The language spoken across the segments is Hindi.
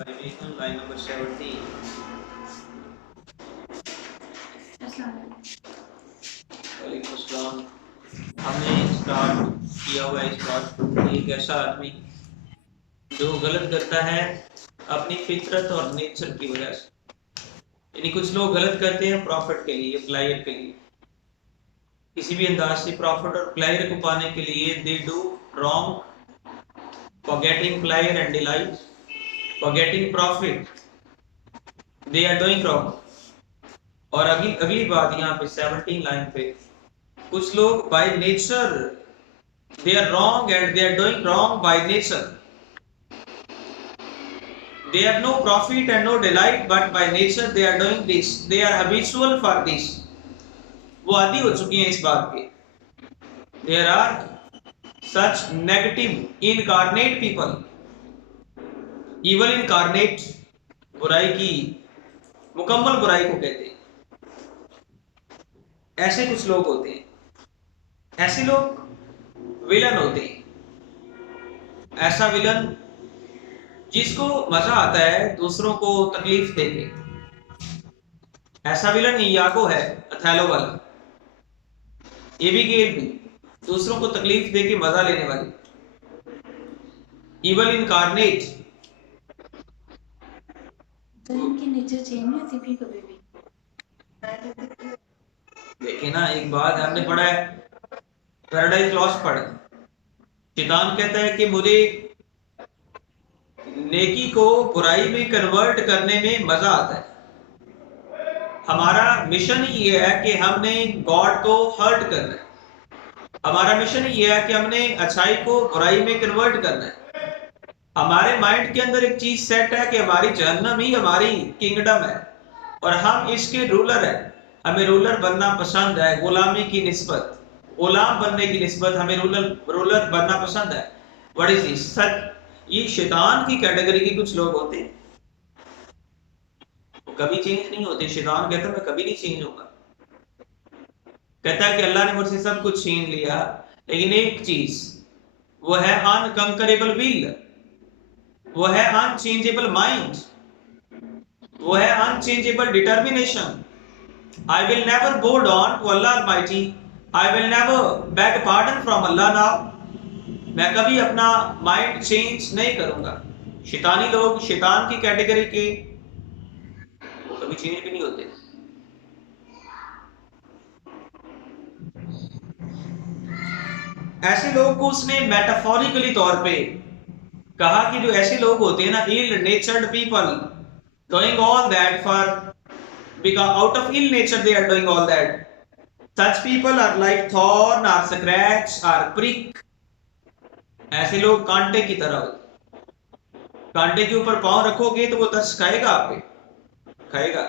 Vibrational line number 17. वालेकुम अस्सलाम। हमने स्टार्ट किया हुआ है इस बात को, एक ऐसा आदमी जो गलत करता है अपनी फितरत और नेचर की वजह से। यानी कुछ लोग गलत करते हैं प्रॉफिट के लिए, प्लायर के लिए, किसी भी अंदाज से प्रॉफिट और प्लायर को पाने के लिए they do wrong for getting pleasure and delight, for getting profit they are doing wrong. और अगली अगली बात यहाँ पे 17 लाइन पे, कुछ लोग by nature they are wrong and they are doing wrong by nature. They have no profit and no delight, but by nature they are doing this. They are habitual for this. वो आदी हो चुकी हैं इस बात के। There are such negative incarnate people, evil incarnate, बुराई की मुकम्मल बुराई को कहते हैं। ऐसे कुछ लोग होते हैं, ऐसे लोग विलन होते हैं। ऐसा विलन जिसको मजा आता है दूसरों को तकलीफ देके। ऐसा विलन यागो है, अथैलो वाला, एबिगेल भी, दूसरों को तकलीफ देके मजा लेने वाली। इवल इनकारनेट, तो इनकी नेचर चेंज नहीं होती भी कभी भी। देखे ना, एक बात हमने पढ़ा है, पैराडाइज लॉस्ट पढ़ा, शैतान कहता है कि मुझे नेकी को बुराई में कन्वर्ट करने में मजा आता है। हमारा मिशन ही ये है कि हमने गॉड को हर्ट करना है। हमारा मिशन ही ये है कि हमने अच्छाई को बुराई में कन्वर्ट करना है। हमारे माइंड के अंदर एक चीज सेट है कि हमारी जहन्नम ही हमारी किंगडम है और हम इसके रूलर हैं। हमें रूलर बनना पसंद है, गुलामी की निस्बत, गुलाम बनने की निस्बत हमें रूलर बनना पसंद है। What is this? सच ये शैतान की कैटेगरी के कुछ लोग होते हैं, वो कभी चेंज नहीं होते। शैतान कहता है मैं कभी नहीं चेंज होगा, कहता है कि अल्लाह ने मुझसे सब कुछ छीन लिया, लेकिन एक चीज वो है अनकंकरेबल विल, वो है अनचेंजेबल माइंड, वो है unchangeable determination. I will never bow down to Allah Almighty. I will never beg pardon from Allah now. मैं कभी अपना माइंड चेंज नहीं करूंगा। शैतानी लोग, शैतान की कैटेगरी के, वो कभी चेंज भी नहीं होते। ऐसे लोग को उसने मेटाफोरिकली तौर पे कहा कि जो ऐसे लोग होते हैं ना, ill natured people doing all that for, because out of ill nature they are doing all that. Such people are like thorn or scratch or prick. ऐसे लोग कांटे की तरह होते। कांटे के ऊपर पांव रखोगे तो वो दर्द खाएगा, आप पे खाएगा।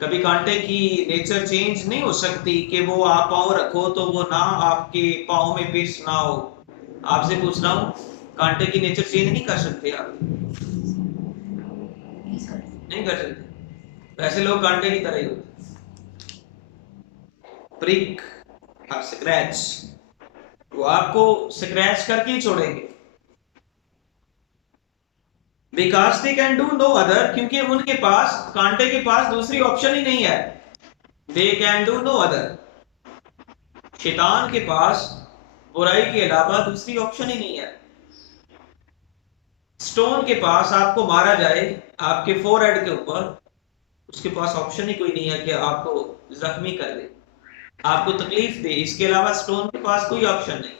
कभी कांटे की नेचर चेंज नहीं हो सकती कि वो आप पांव रखो तो वो ना आपके पांव में पिस ना हो। आपसे पूछ रहा हूँ, कांटे की नेचर चेंज नहीं कर सकते आप? नहीं कर सकते। ऐसे लोग कांटे की तरह ही होते। प्रिक और स्क्रैच, वो आपको स्क्रैच करके ही छोड़ेंगे। Because they can do no other, क्योंकि उनके पास, कांटे के पास दूसरी ऑप्शन ही नहीं है। They can do no other, शैतान के पास बुराई के अलावा दूसरी ऑप्शन ही नहीं है। स्टोन के पास आपको मारा जाए आपके फोरहेड के ऊपर, उसके पास ऑप्शन ही कोई नहीं है कि आपको जख्मी कर दे, आपको तकलीफ दे, इसके अलावा स्टोन के पास कोई ऑप्शन नहीं।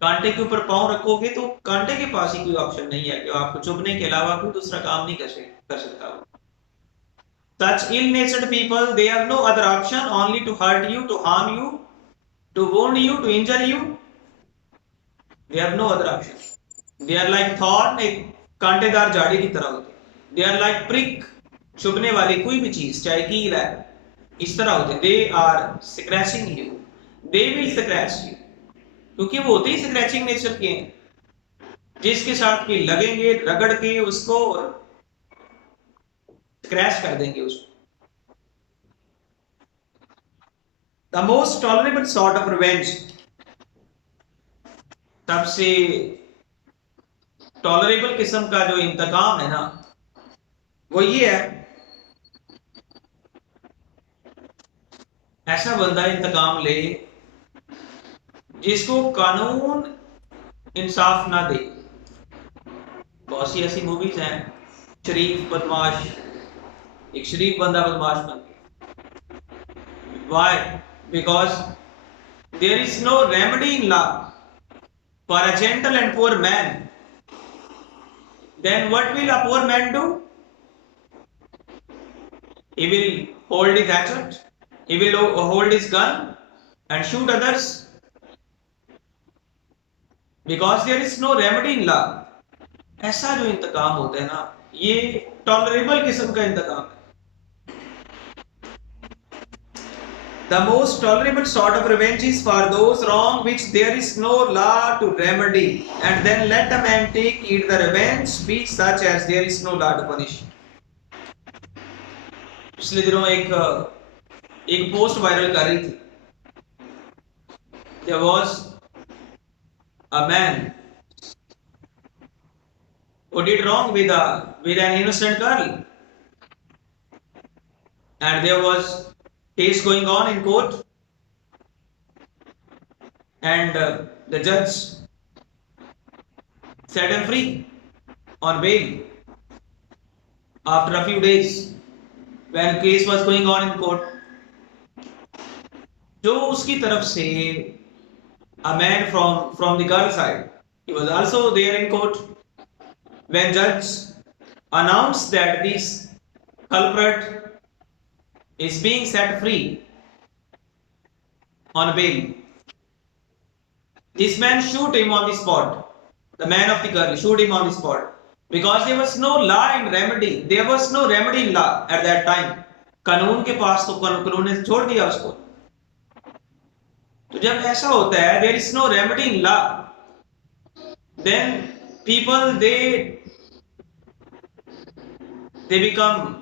कांटे के ऊपर पांव रखोगे तो कांटे के पास ही कोई ऑप्शन नहीं है कि आपको चुभने के अलावा कोई दूसरा काम नहीं कर सकता। Such ill-natured people, they have no other option only to hurt you, to harm you, to wound you, to injure you. They have no other option. They are like thorn, एक कांटेदार झाड़ी की तरह होते। They are like prick, चुभने वाली कोई भी चीज, चाहे कील है, इस तरह होते। They are scratching you. They will scratch you. क्योंकि वो होते ही स्क्रैचिंग नेचर के हैं, जिसके साथ भी लगेंगे रगड़ के उसको स्क्रैच कर देंगे उसको। The most tolerable sort of revenge, सबसे टॉलरेबल किस्म का जो इंतकाम है ना, वो ये है, ऐसा बंदा इंतकाम ले जिसको कानून इंसाफ ना दे। बहुत सी ऐसी मूवीज हैं, शरीफ बदमाश, एक शरीफ बंदा बदमाश बन गया। Why? Because there is no remedy in law for a gentle and poor man. Then what will a poor man do? He will hold his hatchet, he will hold his gun and shoot others because there is no remedy in law. ऐसा जो इंतकाम होता है ना, ये टॉलरेबल किस्म का इंतकाम है। The most tolerable sort of revenge is for those wrong which there is no law to remedy, and then let a man take heed the revenge be such as there is no law to punish. पिछले दिनों एक पोस्ट वायरल कर रही थी। There was a man who did wrong with an innocent girl, and there was case going on in court, and the judge set him free on bail after a few days when case was going on in court. जो उसकी तरफ से a man from the girl side, he was also there in court when judge announced that this culprit is being set free on bail. This man shoot him on the spot. The man of the girl shoot him on the spot because there was no law and remedy. There was no remedy in law at that time. कानून के पास तो कानून ने छोड़ दिया उसको। तो जब ऐसा होता है, there is no remedy in law, then people they become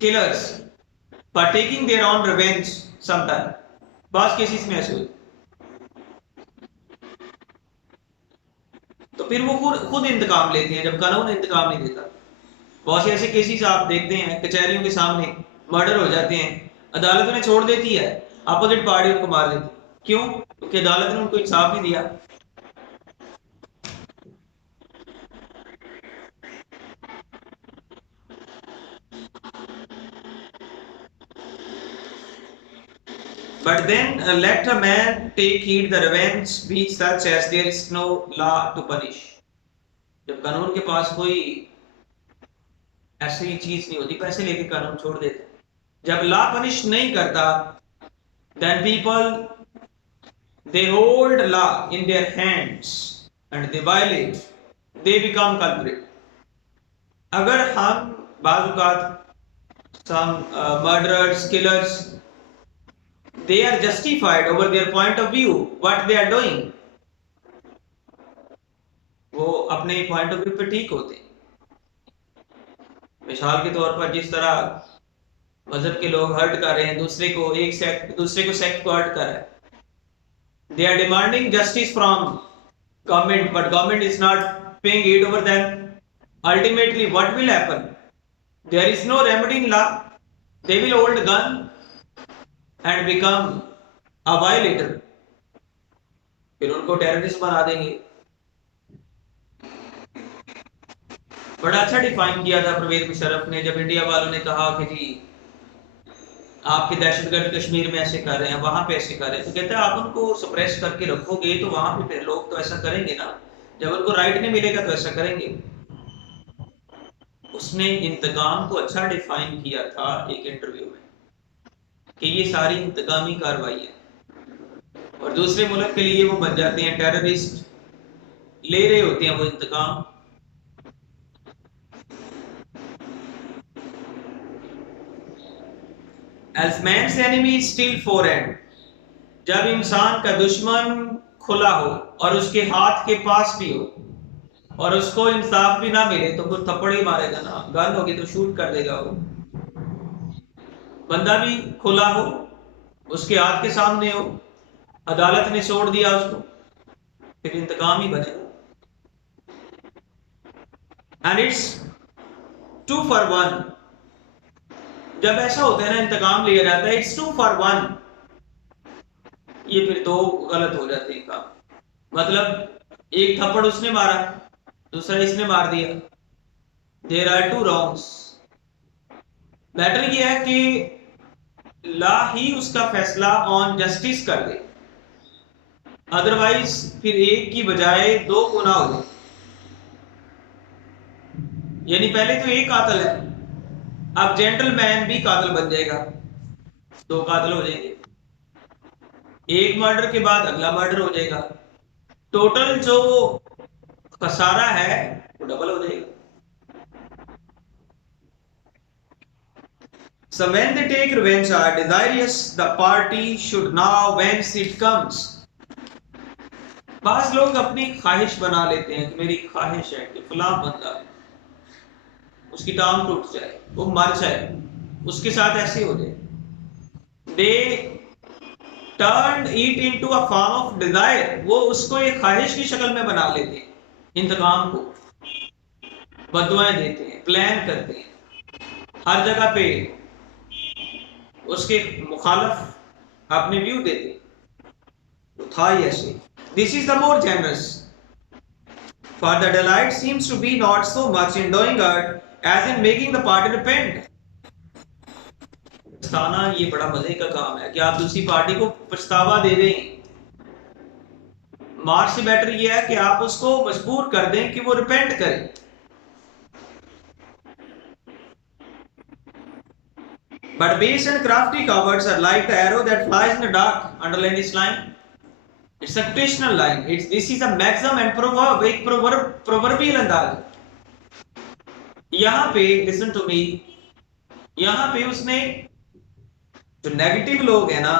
killers for taking their own revenge sometime. बास केसेस में ऐसे हुए, तो फिर वो खुद इंतकाम लेते हैं जब कानून इंतकाम नहीं देता। बहुत से ऐसे केसेस आप देखते हैं, कचहरियों के सामने मर्डर हो जाते हैं, अदालत उन्हें छोड़ देती है, अपोजिट पार्टी उनको मार देती है। क्यों? क्योंकि अदालत ने उनको इंसाफ नहीं दिया। But then let a man take heed the revenge be such as there is no law to punish. जब कानून के पास कोई ऐसी चीज नहीं होती, पैसे लेके कानून छोड़ देते। जब लॉ पनिश नहीं करता, then people they hold law in their hands and they violate, they become culprit. अगर हम बाज़ औक़ात some murderers, killers, they are justified over their point of view what they are doing, वो अपने पॉइंट ऑफ व्यू पे ठीक होते हैं। मिसाल के तौर पर जिस तरह मजहब के लोग हर्ट कर रहे हैं दूसरे को सेक्ट को हर्ट कर रहा है, they are demanding justice from government, but government is not paying heed over them. Ultimately what will happen? There is no remedy in law. They will hold a gun and become a violator. फिर उनको टेररिस्ट बना देंगे। बड़ा अच्छा डिफाइन किया था परवेज मुशर्रफ ने जब इंडिया वालों ने कहा कि जी आपके दहशतगर्द कश्मीर में ऐसे कर रहे हैं, वहां पे ऐसे कर रहे हैं, तो कहते हैं आप उनको सप्रेस करके रखोगे तो वहां पे फिर लोग तो ऐसा करेंगे ना, जब उनको राइट नहीं मिलेगा तो ऐसा करेंगे। उसने इंतकाम को अच्छा डिफाइन किया था एक इंटरव्यू में कि ये सारी इंतकामी कार्रवाई है, और दूसरे मुल्क के लिए वो बन जाते हैं टेररिस्ट, ले रहे होते हैं वो इंतकाम। As man's enemy is still forehand, जब इंसान का दुश्मन खुला हो और उसके हाथ के पास भी हो और उसको इंसाफ भी ना मिले तो कुछ थप्पड़ ही मारेगा ना, गन होगी तो शूट कर देगा। वो बंदा भी खुला हो, उसके हाथ के सामने हो, अदालत ने छोड़ दिया उसको, फिर इंतकाम ही बनेगा। And it's 2 for 1। जब ऐसा होता है ना, इंतकाम लिया जाता है, इट्स 2 for 1, ये फिर दो गलत हो जाते हैं काम। मतलब एक थप्पड़ उसने मारा, दूसरा इसने मार दिया, देयर आर 2 wrongs। मैटर ये है कि ला ही उसका फैसला ऑन जस्टिस कर दे, अदरवाइज फिर एक की बजाय 2 गुना हो जाए। यानी पहले तो एक कातिल है, अब जेंटलमैन भी कातिल बन जाएगा, 2 कातिल हो जाएंगे, एक मर्डर के बाद अगला मर्डर हो जाएगा, टोटल जो खसारा है वो डबल हो जाएगा। So when they take revenge are desirous, the party should now whence it comes। बाज लोग अपनी ख्वाहिश बना लेते हैं कि मेरी ख्वाहिश है कि फलां बंदा उसकी टांग टूट जाए, वो मर जाए, उसके साथ ऐसे हो जाए। They turn it into a form of desire, वो उसको एक ख्वाहिश की शक्ल में बना लेते हैं, इंतकाम को बददुआएं देते हैं, प्लान करते हैं, हर जगह पे उसके मुखालफ अपने व्यू देते हैं। तो था ही ऐसे। This is the more generous, for the delight seems to be not so much in doing it as in making the party repent. पछताना ये बड़ा मजे का काम है कि आप दूसरी पार्टी को पछतावा दे दें। मार से बेटर ये है कि आप उसको मजबूर कर दें कि वो रिपेंट करे। But base and crafty cowards are like the arrow that flies in the dark. Underline this line. It's a quotational line. This is a maxim and proverb, एक proverbial अंदाज। यहाँ पे listen to me, यहाँ पे उसने जो नेगेटिव लोग हैं ना,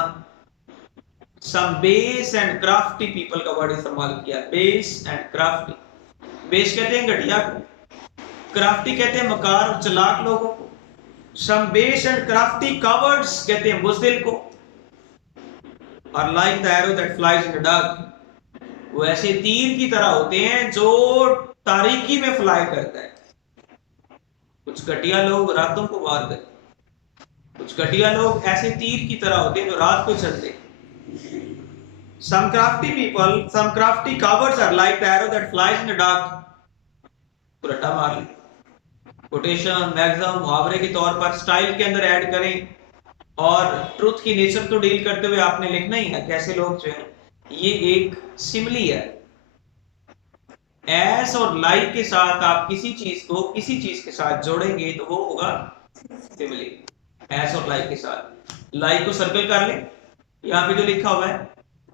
some base and crafty people का वर्ड इस्तेमाल किया। base and crafty, base कहते हैं घटिया को, crafty कहते हैं मकार और चालाक लोगों को, some base and crafty cowards कहते हैं बुज़दिल को, और like the arrow that flies in the dark, वो ऐसे तीर की तरह होते हैं जो तारीकी में फ्लाई करता है। कुछ घटिया लोग रातों को वार करते, कुछ घटिया लोग ऐसे तीर की तरह होते हैं जो रात को चलते। Some crafty people, some crafty cowards are like the arrow that flies in the dark। उल्टा मार ले, कोटेशन मैक्सिमम मुहावरे के तौर पर स्टाइल के अंदर ऐड करें, और ट्रुथ की नेचर को डील करते हुए आपने लिखना ही है कैसे लोग जो है, ये एक सिमिली है। एस और लाइक के साथ आप किसी चीज को किसी चीज के साथ जोड़ेंगे तो वो होगा सिमिली। एस और लाइक के साथ, लाइक को सर्कल कर ले यहाँ पे जो लिखा हुआ है,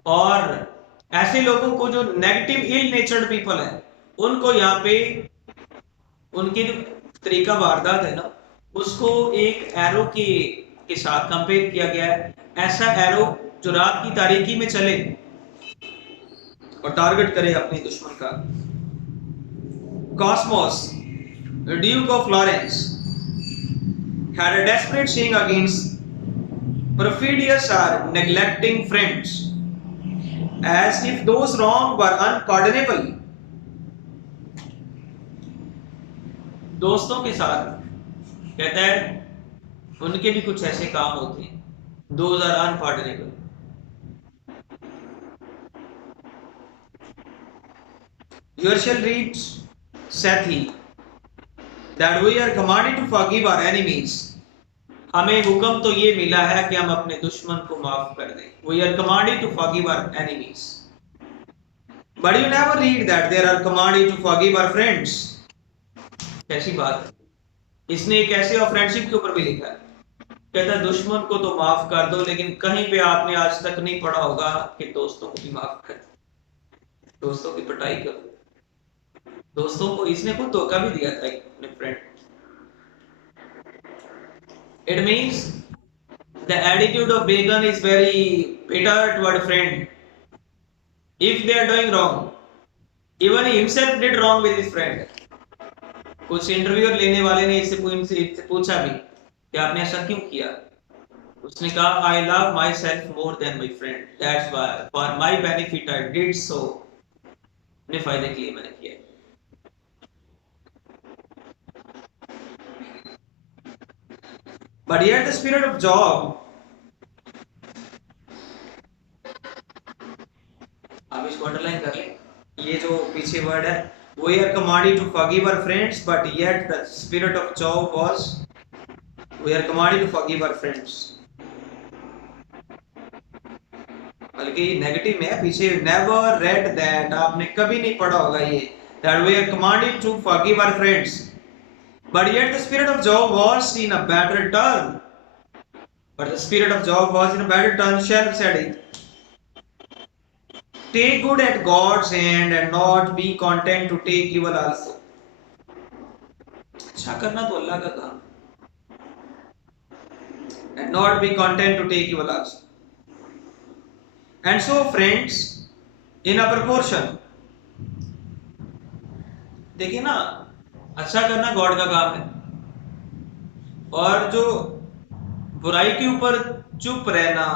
और ऐसे लोगों को जो नेगेटिव इल नेचर्ड पीपल है उनको यहाँ पे उनके जो तरीका वारदात है ना, उसको एक एरो के साथ कंपेयर किया गया है। ऐसा एरो जो रात की तारीकी में चले और टारगेट करे अपने दुश्मन का। Cosmos, Duke of Florence, had a desperate saying against perfidious or neglecting friends, as if those wrong were unpardonable। दोस्तों के साथ कहता है उनके भी कुछ ऐसे काम होते हैं, those are unpardonable। You shall read, saith he, that we are commanded to forgive our enemies। हमें हुक्म तो ये मिला है कि हम अपने दुश्मन को माफ कर दें। We are commanded to forgive our enemies, but you never read that they are commanded to forgive our friends। कैसी बात है, इसने एक ऐसे और फ्रेंडशिप के ऊपर भी लिखा है, कहता है दुश्मन को तो माफ कर दो, लेकिन कहीं पे आपने आज तक नहीं पढ़ा होगा कि दोस्तों को भी माफ कर दो, दोस्तों की पिटाई करो। दोस्तों को इसने खुद धोखा भी दिया था अपने friend. It means the attitude of Begum is very bitter toward friend if they are doing wrong। Even he himself did wrong with his friend। कुछ इंटरव्यूअर लेने वाले ने इससे पूछा भी कि आपने ऐसा क्यों किया। उसने कहा I love myself more than my friend, that's why for my benefit I did so। अपने फायदे के लिए मैंने किया है। But yet the spirit of Job, आप इसको अंडरलाइन कर लें, ये जो पीछे वर्ड है, we are commanded to forgive our friends, but yet the spirit of Job was, we are commanded to forgive our friends, बल्कि नेगेटिव में है, पीछे never read that, आपने कभी नहीं पढ़ा होगा ये, that we are commanded to forgive our friends, but yet the spirit of Job was in a better turn, but the spirit of Job was in a better turn, Shelf said it. Take good at God's hand and not be content to take evil also. अच्छा करना तो अल्लाह का काम, and not be content to take evil also. And so friends, in a proportion, देखिए ना, अच्छा करना गॉड का काम है, और जो बुराई के ऊपर चुप रहना,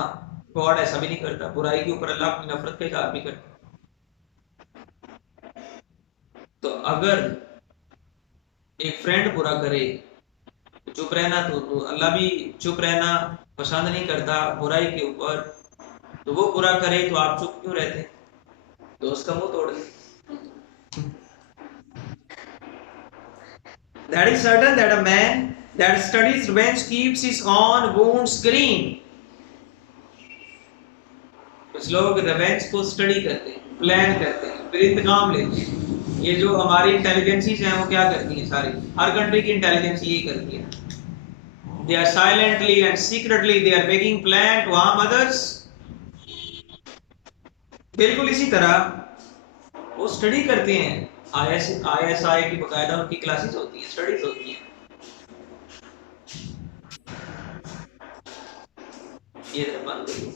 गॉड ऐसा भी नहीं करता, बुराई के ऊपर अल्लाह अपनी नफरत का इजहार भी करता। तो अगर एक फ्रेंड बुरा करे चुप रहना, तो अल्लाह भी चुप रहना पसंद नहीं करता बुराई के ऊपर, तो वो बुरा करे तो आप चुप क्यों रहते, दोस्त का मुंह तोड़ दे। That is certain that a man that studies revenge keeps his own wounds green. कुछ लोग रिवेंज को स्टडी करते हैं, प्लान करते हैं, फिर इंतकाम लेते हैं। ये जो हमारी इंटेलिजेंसीज हैं वो क्या करती हैं, सारी हर कंट्री की इंटेलिजेंस यही करती है। They are silently and secretly they are making plan to harm others. बिल्कुल इसी तरह वो स्टडी करते हैं, ISI की बकायदा उनकी क्लासेस होती हैं, स्टडीज होती हैं। ये बंद करिए।